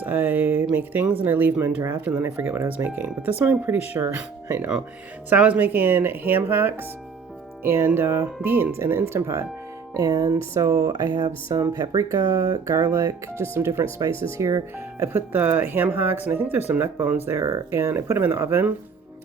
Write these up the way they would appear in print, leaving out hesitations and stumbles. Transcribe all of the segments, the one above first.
sometimes I make things and I leave them in draft and then I forget what I was making. But this one I'm pretty sure I know. So I was making ham hocks and beans in the Instant Pot. And so I have some paprika, garlic, just some different spices here. I put the ham hocks, and I think there's some neck bones there, and I put them in the oven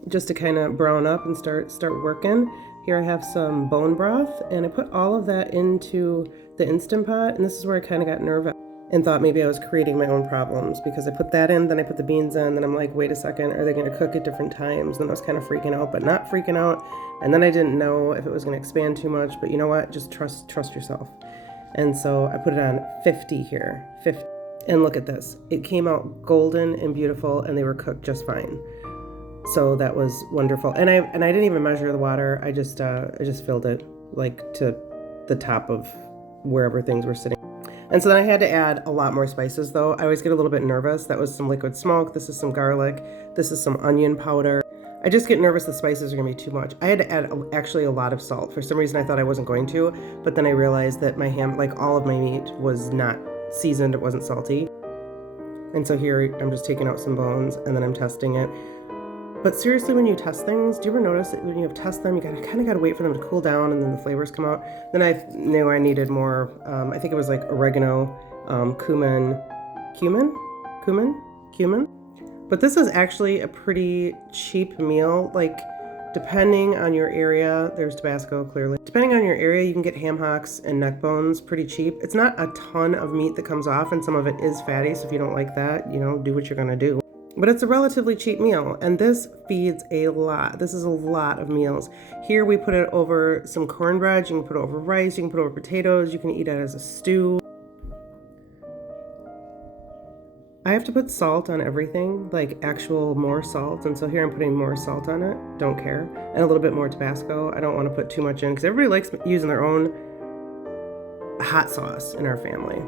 just to kind of brown up and start working. Here I have some bone broth, and I put all of that into the Instant Pot, and this is where I kind of got nervous and thought maybe I was creating my own problems, because I put that in, then I put the beans in, then I'm like, wait a second, are they going to cook at different times? Then I was kind of freaking out, but not freaking out. And then I didn't know if it was going to expand too much, but you know what? Just trust yourself. And so I put it on 50 here, 50. And look at this. It came out golden and beautiful, and they were cooked just fine. So that was wonderful. And I didn't even measure the water. I just filled it like to the top of wherever things were sitting. And so then I had to add a lot more spices though. I always get a little bit nervous. That was some liquid smoke. This is some garlic. This is some onion powder. I just get nervous the spices are gonna be too much. I had to add actually a lot of salt. For some reason I thought I wasn't going to, but then I realized that my ham, like all of my meat, was not seasoned, it wasn't salty. And so here I'm just taking out some bones and then I'm testing it. But seriously, when you test things, do you ever notice that when you test them, you kind of got to wait for them to cool down and then the flavors come out? Then I knew I needed more, I think it was like oregano, cumin. But this is actually a pretty cheap meal. Like, depending on your area, there's Tabasco clearly. Depending on your area, you can get ham hocks and neck bones pretty cheap. It's not a ton of meat that comes off, and some of it is fatty, so if you don't like that, do what you're gonna do. But it's a relatively cheap meal, and this feeds a lot. This is a lot of meals. Here we put it over some cornbread, you can put it over rice, you can put it over potatoes, you can eat it as a stew. I have to put salt on everything, like actual more salt, and so here I'm putting more salt on it, don't care, and a little bit more Tabasco. I don't want to put too much in, because everybody likes using their own hot sauce in our family.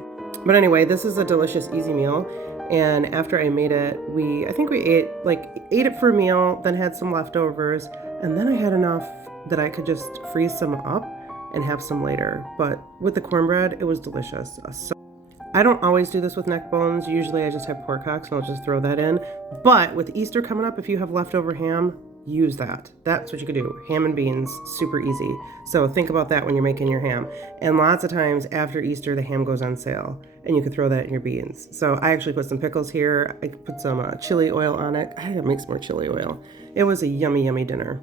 But anyway, this is a delicious, easy meal. And after I made it, I think we ate it for a meal, then had some leftovers, and then I had enough that I could just freeze some up and have some later. But with the cornbread, it was delicious. So I don't always do this with neck bones. Usually I just have pork hocks and I'll just throw that in. But with Easter coming up, if you have leftover ham, use that. That's what you could do. Ham and beans, super easy. So think about that when you're making your ham. And lots of times after Easter, the ham goes on sale and you could throw that in your beans. So I actually put some pickles here. I put some chili oil on it. I gotta make some more chili oil. It was a yummy, yummy dinner.